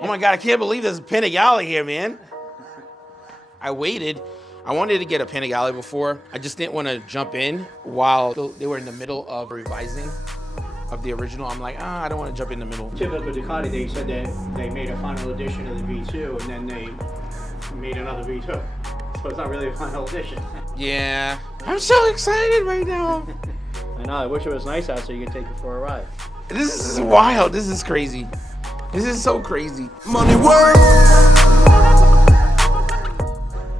Oh my God, I can't believe there's a Panigale here, man. I waited. I wanted to get a Panigale before. I just didn't want to jump in while they were in the middle of revising of the original. I'm like, I don't want to jump in the middle. Typical Ducati, they said that they made a final edition of the V2 and then they made another V2. So it's not really a final edition. Yeah, I'm so excited right now. I know, I wish it was nice out so you could take it for a ride. This is wild. This is crazy. This is so crazy. Money work.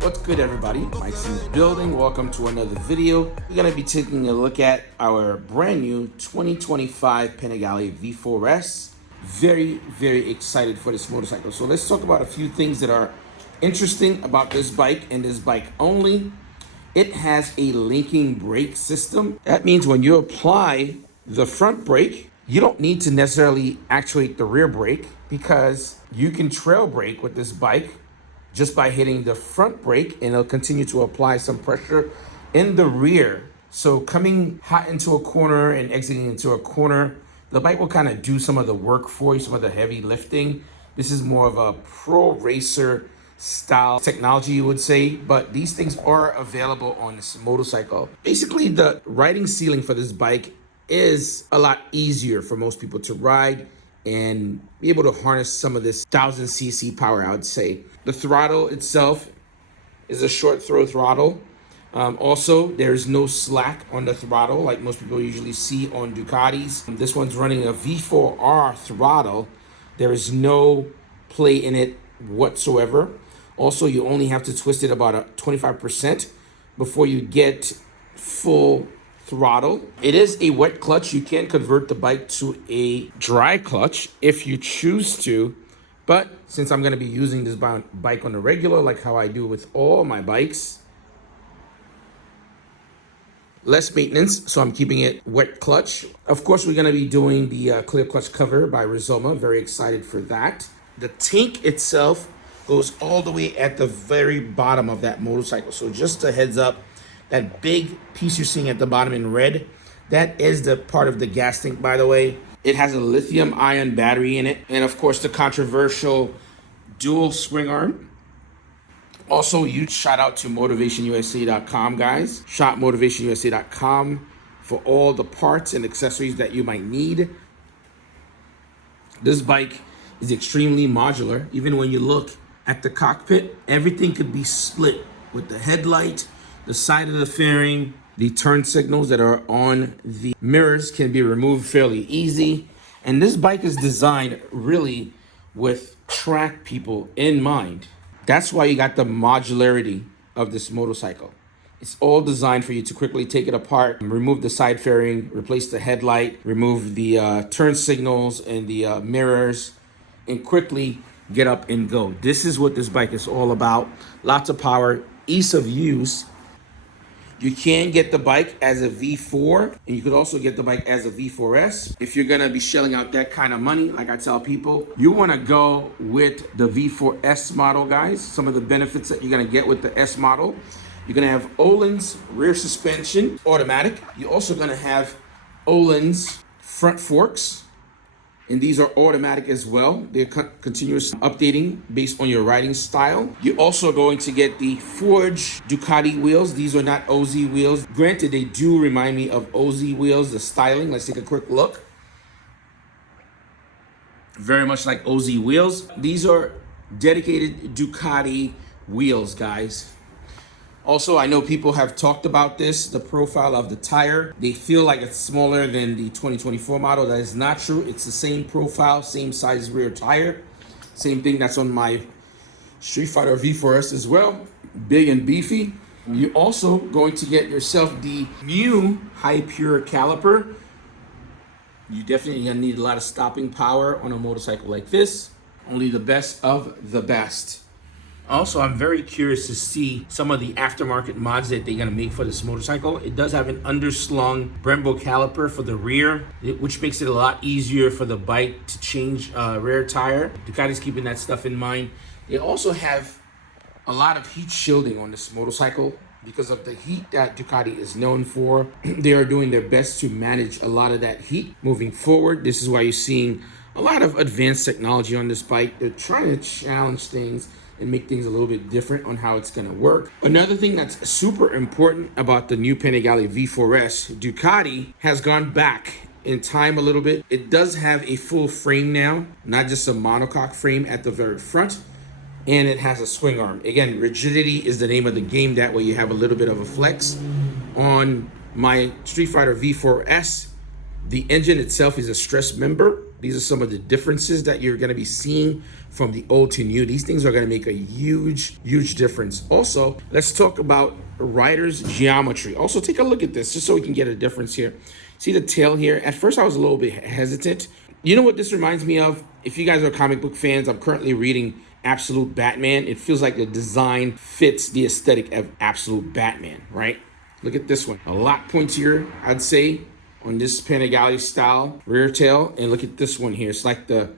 What's good, everybody? Mike's in the building. Welcome to another video. We're gonna be taking a look at our brand new 2025 Panigale V4S. Very, very excited for this motorcycle. So let's talk about a few things that are interesting about this bike and this bike only. It has a linking brake system. That means when you apply the front brake, you don't need to necessarily actuate the rear brake because you can trail brake with this bike just by hitting the front brake, and it'll continue to apply some pressure in the rear. So coming hot into a corner and exiting into a corner, the bike will kind of do some of the work for you, some of the heavy lifting. This is more of a pro racer style technology, you would say, but these things are available on this motorcycle. Basically, the riding ceiling for this bike is a lot easier for most people to ride and be able to harness some of this 1000cc power, I would say. The throttle itself is a short throw throttle. Also, there's no slack on the throttle like most people usually see on Ducatis. This one's running a V4R throttle. There is no play in it whatsoever. Also, you only have to twist it about 25% before you get full throttle. It is a wet clutch. You can convert the bike to a dry clutch if you choose to, but since I'm going to be using this bike on the regular, like how I do with all my bikes, less maintenance, so I'm keeping it wet clutch. Of course, we're going to be doing the clear clutch cover by Rizoma. Very excited for that. The tank itself goes all the way at the very bottom of that motorcycle. So just a heads up, that big piece you're seeing at the bottom in red, that is the part of the gas tank, by the way. It has a lithium ion battery in it. And of course, the controversial dual swing arm. Also, huge shout out to motivationusa.com, guys. Shop motivationusa.com for all the parts and accessories that you might need. This bike is extremely modular. Even when you look at the cockpit, everything could be split with the headlight, the side of the fairing, the turn signals that are on the mirrors can be removed fairly easy. And this bike is designed really with track people in mind. That's why you got the modularity of this motorcycle. It's all designed for you to quickly take it apart, remove the side fairing, replace the headlight, remove the turn signals and the mirrors, and quickly get up and go. This is what this bike is all about. Lots of power, ease of use. You can get the bike as a V4, and you could also get the bike as a V4S. If you're gonna be shelling out that kind of money, like I tell people, you wanna go with the V4S model, guys. Some of the benefits that you're gonna get with the S model. You're gonna have Öhlins rear suspension, automatic. You're also gonna have Öhlins front forks, and these are automatic as well. They're continuous updating based on your riding style. You're also going to get the forged Ducati wheels. These are not OZ wheels. Granted, they do remind me of OZ wheels, the styling. Let's take a quick look. Very much like OZ wheels. These are dedicated Ducati wheels, guys. Also, I know people have talked about this, the profile of the tire. They feel like it's smaller than the 2024 model. That is not true. It's the same profile, same size rear tire. Same thing that's on my Street Fighter V4S as well. Big and beefy. You're also going to get yourself the new high pure caliper. You definitely gonna need a lot of stopping power on a motorcycle like this. Only the best of the best. Also, I'm very curious to see some of the aftermarket mods that they're gonna make for this motorcycle. It does have an underslung Brembo caliper for the rear, which makes it a lot easier for the bike to change rear tire. Ducati's keeping that stuff in mind. They also have a lot of heat shielding on this motorcycle because of the heat that Ducati is known for. They are doing their best to manage a lot of that heat moving forward. This is why you're seeing a lot of advanced technology on this bike. They're trying to challenge things and make things a little bit different on how it's gonna work. Another thing that's super important about the new Panigale V4S, Ducati has gone back in time a little bit. It does have a full frame now, not just a monocoque frame at the very front, and it has a swing arm. Again, rigidity is the name of the game. That way you have a little bit of a flex. On my Street Fighter V4S, the engine itself is a stress member. These are some of the differences that you're gonna be seeing from the old to new. These things are gonna make a huge, huge difference. Also, let's talk about rider's geometry. Also, take a look at this just so we can get a difference here. See the tail here? At first, I was a little bit hesitant. You know what this reminds me of? If you guys are comic book fans, I'm currently reading Absolute Batman. It feels like the design fits the aesthetic of Absolute Batman, right? Look at this one. A lot pointier, I'd say, on this Panigale style rear tail. And look at this one here. It's like the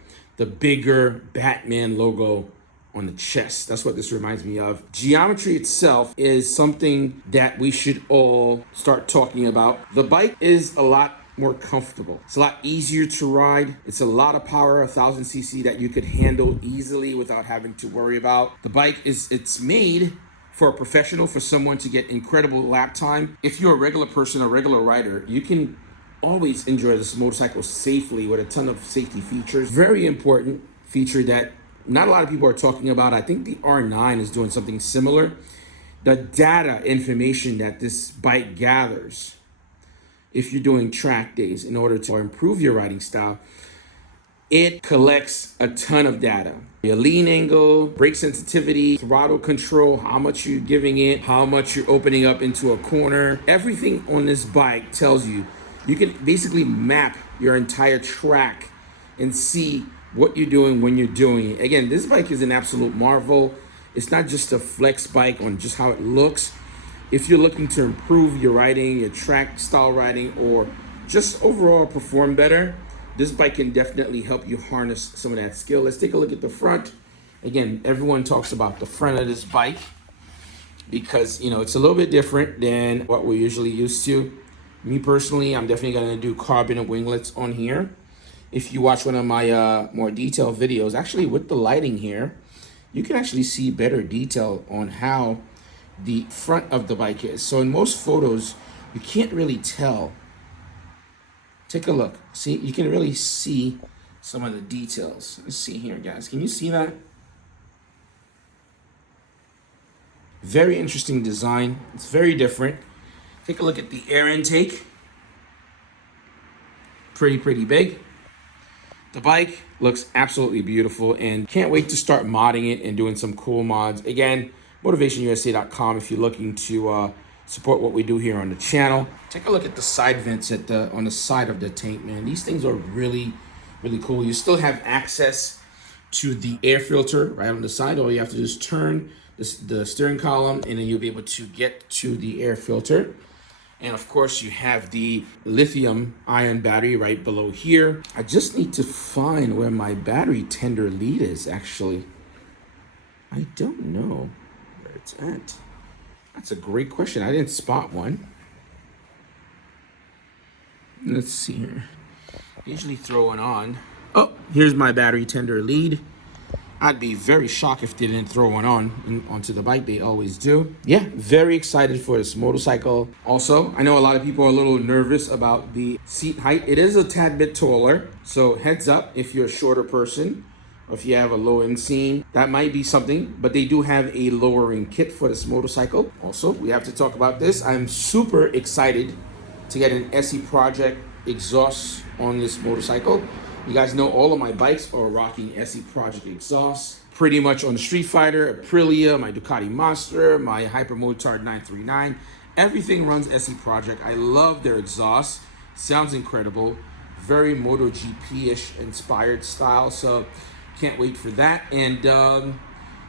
bigger Batman logo on the chest. That's what this reminds me of. Geometry itself is something that we should all start talking about. The bike is a lot more comfortable. It's a lot easier to ride. It's a lot of power, 1000cc that you could handle easily without having to worry about. The bike it's made for a professional, for someone to get incredible lap time. If you're a regular person, a regular rider, you can always enjoy this motorcycle safely with a ton of safety features. Very important feature that not a lot of people are talking about. I think the R9 is doing something similar. The data information that this bike gathers, if you're doing track days in order to improve your riding style, it collects a ton of data. Your lean angle, brake sensitivity, throttle control, how much you're giving it, how much you're opening up into a corner. Everything on this bike tells you. You can basically map your entire track and see what you're doing when you're doing it. Again, this bike is an absolute marvel. It's not just a flex bike on just how it looks. If you're looking to improve your riding, your track style riding, or just overall perform better, this bike can definitely help you harness some of that skill. Let's take a look at the front. Again, everyone talks about the front of this bike because, you know, it's a little bit different than what we're usually used to. Me personally, I'm definitely gonna do carbon and winglets on here. If you watch one of my more detailed videos, actually with the lighting here, you can actually see better detail on how the front of the bike is. So in most photos, you can't really tell. Take a look. See, you can really see some of the details. Let's see here, guys. Can you see that? Very interesting design. It's very different. Take a look at the air intake. Pretty big. The bike looks absolutely beautiful and can't wait to start modding it and doing some cool mods. Again, motivationusa.com if you're looking to support what we do here on the channel. Take a look at the side vents on the side of the tank, man. These things are really cool. You still have access to the air filter right on the side. All you have to do is turn the steering column and then you'll be able to get to the air filter. And of course you have the lithium ion battery right below here. I just need to find where my battery tender lead is actually. I don't know where it's at. That's a great question. I didn't spot one. Let's see here. Usually throw it on. Oh, here's my battery tender lead. I'd be very shocked if they didn't throw one onto the bike. They always do. Yeah, very excited for this motorcycle. Also, I know a lot of people are a little nervous about the seat height. It is a tad bit taller, so heads up if you're a shorter person, or if you have a low inseam, that might be something, but they do have a lowering kit for this motorcycle. Also, we have to talk about this. I'm super excited to get an SE Project exhaust on this motorcycle. You guys know all of my bikes are rocking SE Project exhausts. Pretty much on the Street Fighter, Aprilia, my Ducati Monster, my Hypermotard 939. Everything runs SE Project. I love their exhaust. Sounds incredible. Very MotoGP-ish inspired style. So can't wait for that. And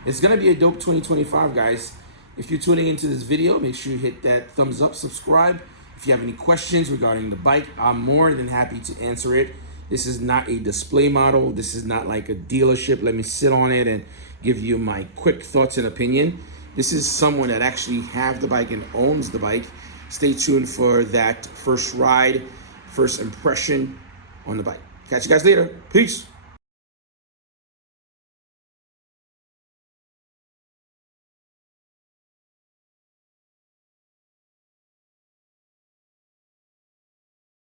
it's gonna be a dope 2025, guys. If you're tuning into this video, make sure you hit that thumbs up, subscribe. If you have any questions regarding the bike, I'm more than happy to answer it. This is not a display model. This is not like a dealership. Let me sit on it and give you my quick thoughts and opinion. This is someone that actually have the bike and owns the bike. Stay tuned for that first ride, first impression on the bike. Catch you guys later. Peace.